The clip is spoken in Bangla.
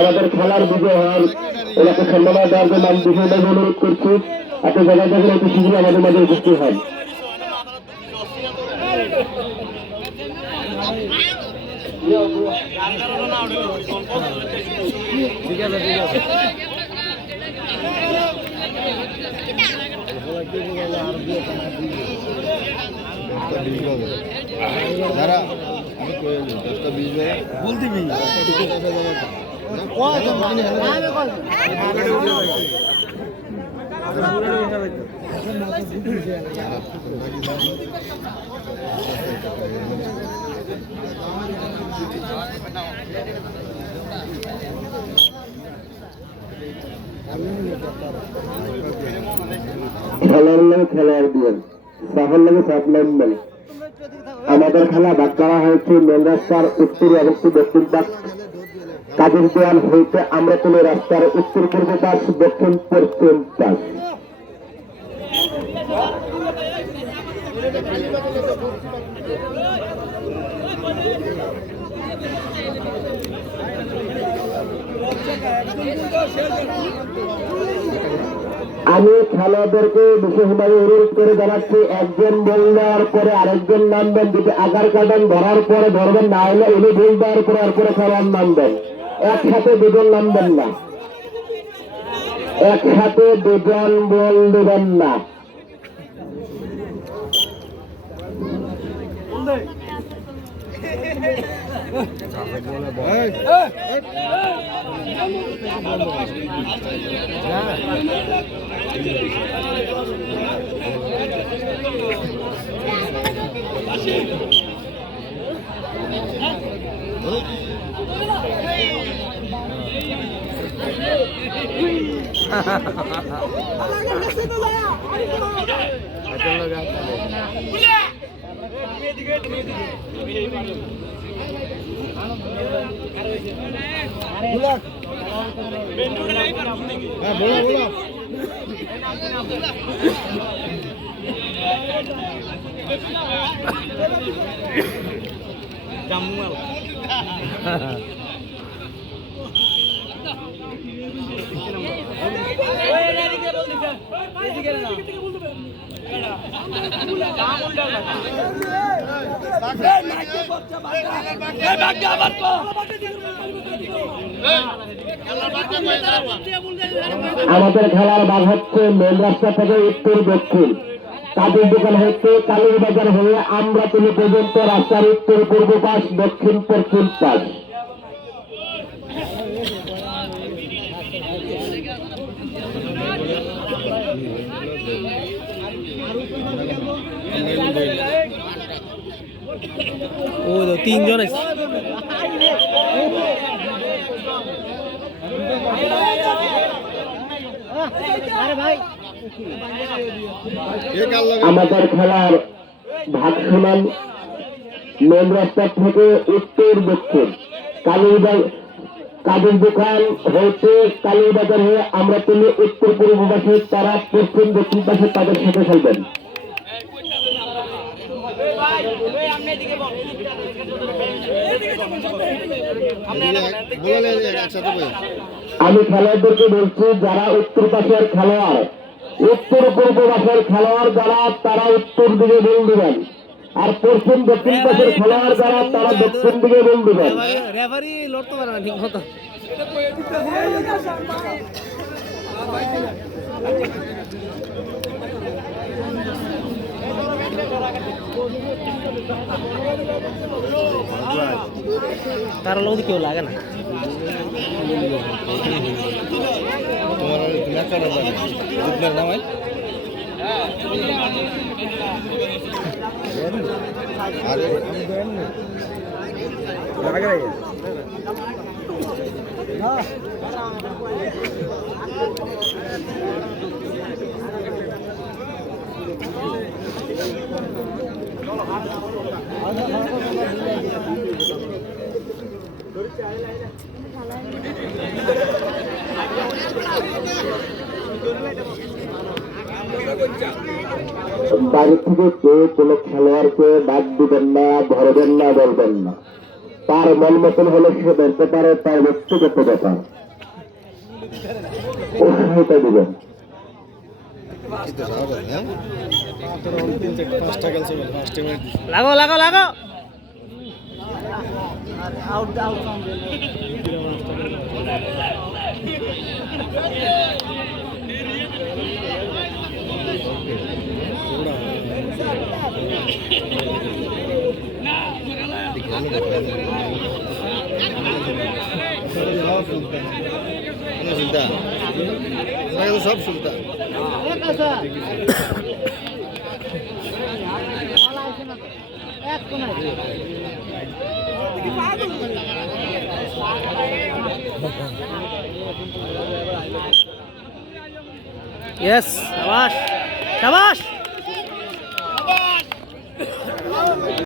আমাদের খেলার বিজয় হওয়ার এলাকা সম্মাননা দেওয়ার জন্য আমি বিষয়টাকে অনুরোধ করছি। আপনি জায়গায় থাকলে একটু শীঘ্রই আমাদের মাঝে উপস্থিত হন। ঠিক আছে ঠিক আছে যারা বলতে খেলার নামে খেলোয়াড় দিবেন, সাফার নামে সাপ্লাইন দেন। আমাদের খেলা ভাগ করা হয়েছে মেন রাস্তার উত্তর এবং দক্ষিণ পাশ। কাদের দেওয়াল হইতে আমরা কোনো রাস্তার উত্তর পূর্ব পাশ, দক্ষিণ পশ্চিম পাশ। আমি খেলোয়াড়দেরকে বিশেষভাবে অনুরোধ করে জানাচ্ছি, একজন বল দেওয়ার পরে আরেকজন নামবেন। যদি আগার কাটান ধরার পরে ধরবেন, না হলে উনি বল দেওয়ার পরে আর পরে খেলোয়াড় নামবেন। একসাথে দুজন নামবেন না, একসাথে দুজন বল দেবেন না। আমাদের খেলার ভাগ হচ্ছে মেন রাস্তা থেকে উত্তর দক্ষিণ, কাজের দোকান হচ্ছে কালীর বাজার হয়ে আমরা তুমি পর্যন্ত রাস্তার উত্তর পূর্ব পাশ, দক্ষিণ পশ্চিম পাশ। ও তিনজন আছে। আমাদের খেলার ভাগ সমান মেন রাস্তা থেকে উত্তর দক্ষিণ, কাজের দোকান হইতে কালীর বাজার হয়ে আমরা তুমি উত্তর পূর্ব পাশে, তারা পশ্চিম দক্ষিণ পাশে তাদের সাথে খেলবেন। আমি খেলোয়াড়দেরকে বলছি, যারা উত্তর পাশের খেলোয়াড়, উত্তর পূর্ব পাশের খেলোয়াড় যারা, তারা উত্তর দিকে বল দিবেন। আর পশ্চিম দক্ষিণ পাশের খেলোয়াড় যারা, তারা দক্ষিণ দিকে বল দিবেন। রেফারি লড়তে পারে না ঠিক মতো। তার লোক কেউ লাগে না। বাইরে থেকে কেউ কোনো খেলোয়াড়কে ডাক দিবেন না, ধরবেন না, বলবেন না। তার মন মতন হলে সে বলতে পারে, তার ব্যক্তিগত ব্যাপার, উৎসাহিত দিবেন। লাগো লাগো লাগো সব শুনতা ইয়েস শাবাশ শাবাশ